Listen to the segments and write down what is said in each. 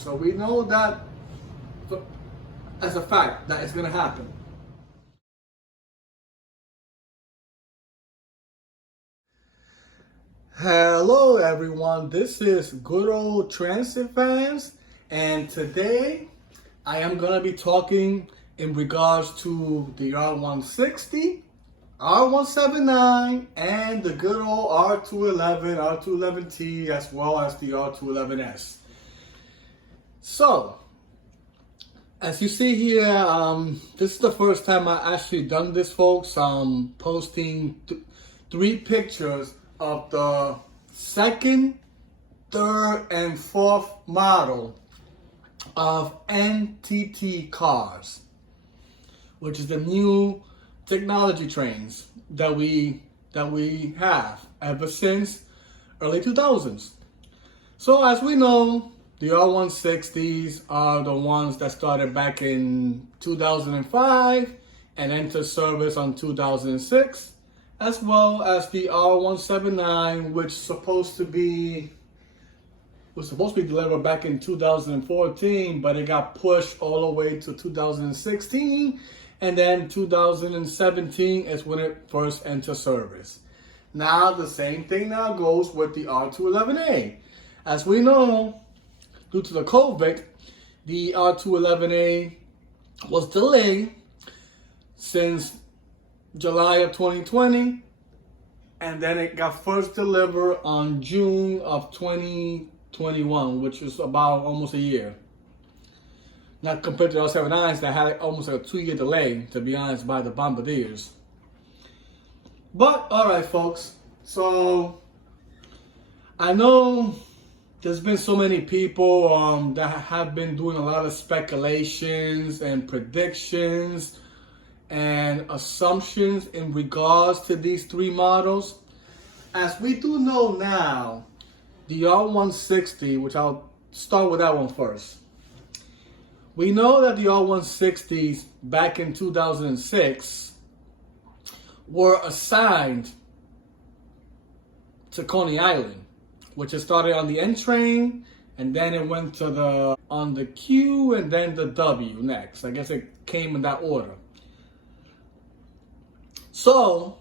So we know that as a fact that it's going to happen. Hello everyone, this is Good Old Transit Fans, and today I am going to be talking in regards to the R160, R179, and the good old R211, R211T, as well as the R211S. So, as you see here, this is the first time I actually done this, folks. I'm posting three pictures of the second, third, and fourth model of NTT cars, which is the new technology trains that we have ever since early 2000s. So as we know, the R160s are the ones that started back in 2005 and entered service on 2006, as well as the R179, which was supposed to be delivered back in 2014, but it got pushed all the way to 2016, and then 2017 is when it first entered service. Now the same thing now goes with the R211A. As we know, due to the COVID, the R211A was delayed since July of 2020, and then it got first delivered on June of 2021, which is about almost a year. Not compared to the R79s that had almost a 2-year delay, to be honest, by the bombardiers. But all right, folks. So I know there's been so many people that have been doing a lot of speculations and predictions and assumptions in regards to these three models. As we do know now, the R160, which I'll start with that one first. We know that the R160s back in 2006 were assigned to Coney Island, which it started on the N train, and then it went to on the Q, and then the W next. I guess it came in that order. So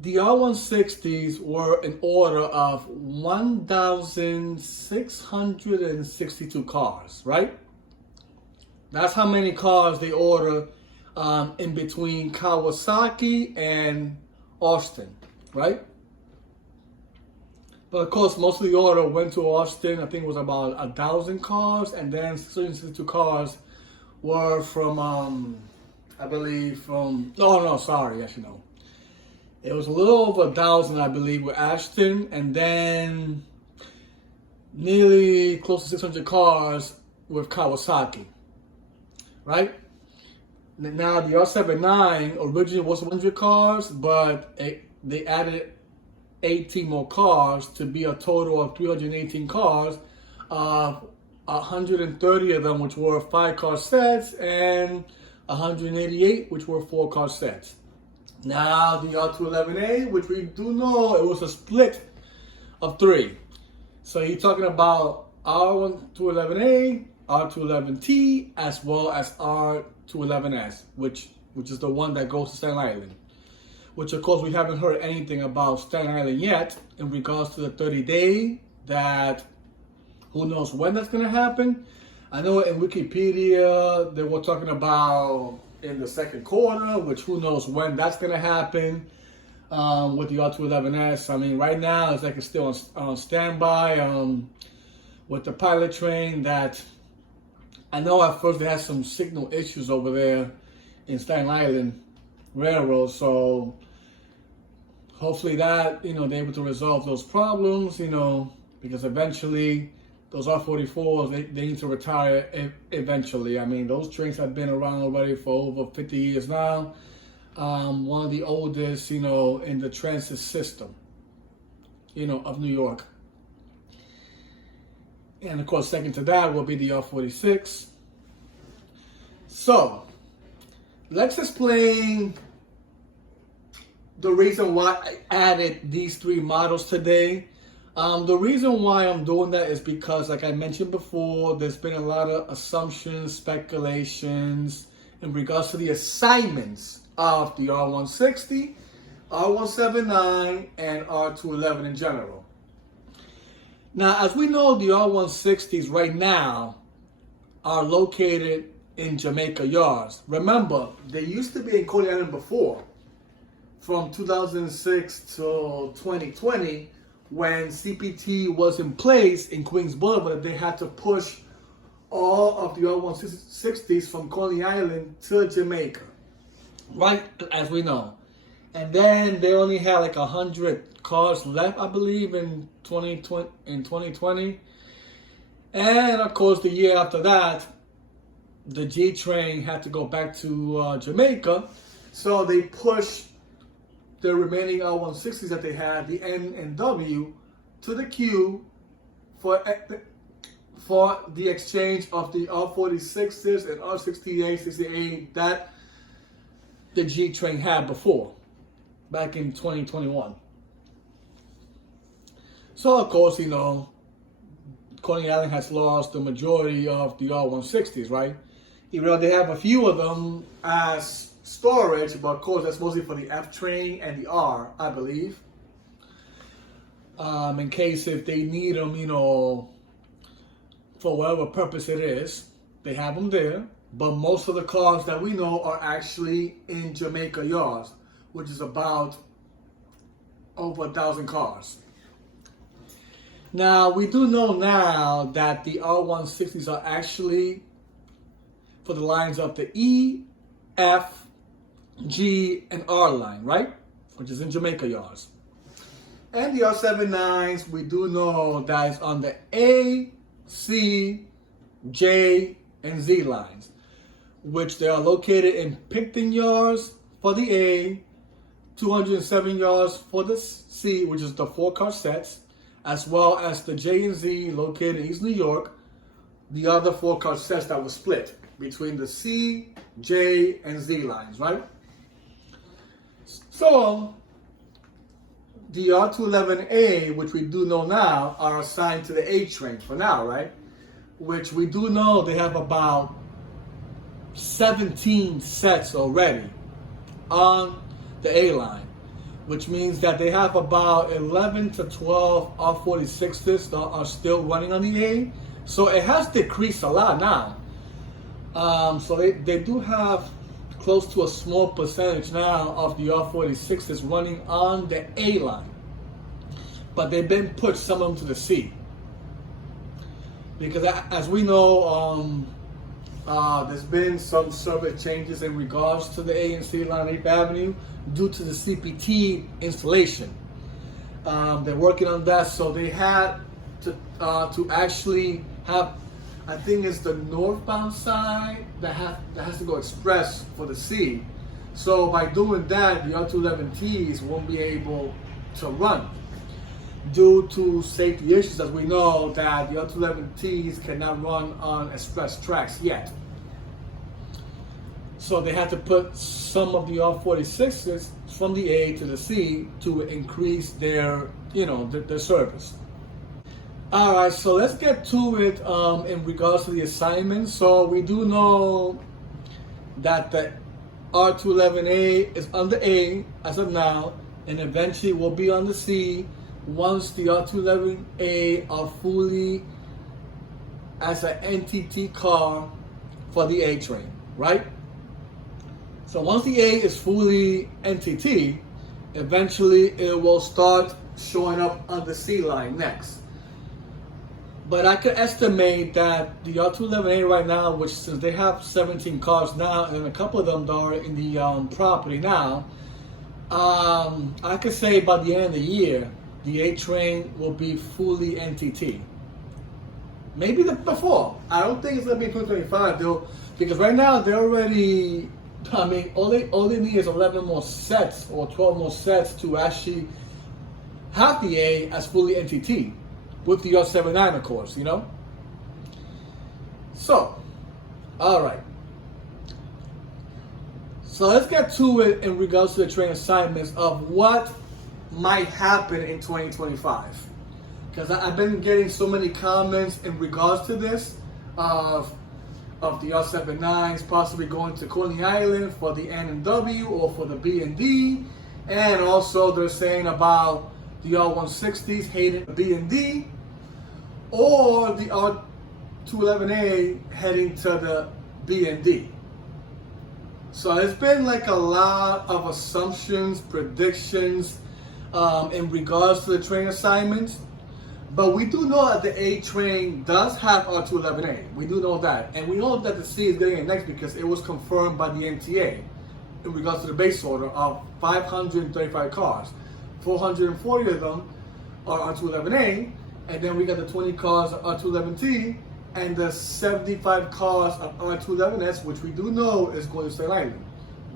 the R160s were in order of 1,662 cars, right? That's how many cars they ordered in between Kawasaki and Austin, right? But of course, most of the order went to Austin. I think it was about 1,000 cars, and then 662 cars were from, I believe from, it was a little over 1,000, I believe, with Ashton, and then nearly close to 600 cars with Kawasaki, right? Now, the R79 originally was 100 cars, but they added 18 more cars to be a total of 318 cars, 130 of them which were 5-car sets, and 188 which were 4-car sets. Now the R211A, which we do know it was a split of 3. So you're talking about R211A, R211T, as well as R211S, which is the one that goes to Staten Island. Which of course we haven't heard anything about Staten Island yet in regards to the 30-day, that who knows when that's going to happen. I know in Wikipedia they were talking about in the second quarter, which who knows when that's going to happen with the R211S. I mean, right now it's like it's still on standby with the pilot train. That I know at first they had some signal issues over there in Staten Island Railroad, so hopefully that, they're able to resolve those problems, because eventually those R44s, they need to retire eventually. I mean, those trains have been around already for over 50 years now. One of the oldest, in the transit system, of New York. And of course, second to that will be the R46. So, let's explain the reason why I added these three models today. The reason why I'm doing that is because, like I mentioned before, there's been a lot of assumptions, speculations in regards to the assignments of the R160, R179, and R211 in general. Now, as we know, the R160s right now are located in Jamaica yards. Remember, they used to be in Coney Island before, from 2006 to 2020, when CPT was in place in Queens Boulevard. They had to push all of the R160s from Coney Island to Jamaica, right, as we know. And then they only had like 100 cars left, I believe, in 2020. And of course, the year after that, the G train had to go back to Jamaica, so they pushed the remaining R160s that they had, the N and W, to the queue for the exchange of the R46s and R68, 68 that the G train had before, back in 2021. So of course, you know, Coney Island has lost the majority of the R160s, right? Even though they have a few of them as storage, but of course that's mostly for the F train and the R, I believe. In case if they need them, you know, for whatever purpose it is, they have them there. But most of the cars that we know are actually in Jamaica yards, which is about over 1,000 cars. Now, we do know now that the R160s are actually for the lines of the E, F, G, and R line, right? Which is in Jamaica yards. And the R79s, we do know that is on the A, C, J, and Z lines, which they are located in Picton yards for the A, 207 yards for the C, which is the 4-car sets, as well as the J and Z located in East New York, the other 4-car sets that were split between the C, J, and Z lines, right? So, the R211A, which we do know now, are assigned to the A train for now, right? Which we do know they have about 17 sets already on the A line, which means that they have about 11 to 12 R46s that are still running on the A. So it has decreased a lot now. So they do have close to a small percentage now of the R46s running on the A line. But they've been pushed some of them to the C. Because as we know, there's been some service changes in regards to the A and C line on 8th Avenue due to the CPT installation. They're working on that, so they had to actually have, I think it's the northbound side that has to go express for the C. So by doing that, the R211Ts won't be able to run due to safety issues, as we know that the R211Ts cannot run on express tracks yet. So they had to put some of the R46s from the A to the C to increase their, their service. All right, so let's get to it in regards to the assignments. So we do know that the R211A is on the A as of now, and eventually will be on the C once the R211A are fully as an NTT car for the A train, right? So once the A is fully NTT, eventually it will start showing up on the C line next. But I could estimate that the R211A right now, which since they have 17 cars now, and a couple of them are in the property now, I could say by the end of the year, the A train will be fully NTT. Maybe before. I don't think it's going to be 2025 though, because right now they're already, all they need is 11 more sets or 12 more sets to actually have the A as fully NTT. With the R79, of course, So, all right. So let's get to it in regards to the train assignments of what might happen in 2025. because I've been getting so many comments in regards to this of the R179s possibly going to Coney Island for the N and W or for the B and D, and also they're saying about the R160s heading to B and D, or the R211A heading to the B and D. So it's been like a lot of assumptions, predictions in regards to the train assignments. But we do know that the A train does have R211A. We do know that. And we know that the C is getting it next because it was confirmed by the NTA in regards to the base order of 535 cars. 440 of them are R211A, and then we got the 20 cars of R211T, and the 75 cars of R211S, which we do know is going to Staten Island.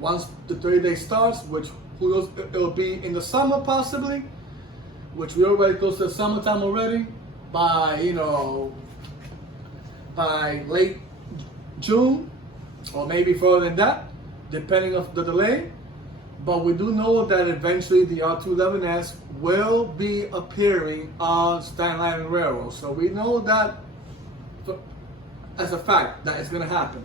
Once the 30-day starts, which who knows, it'll be in the summer possibly, which we already close to the summertime already, by by late June, or maybe further than that, depending on the delay. But we do know that eventually the R211S will be appearing on Staten Island Railroad. So we know that as a fact that it's going to happen.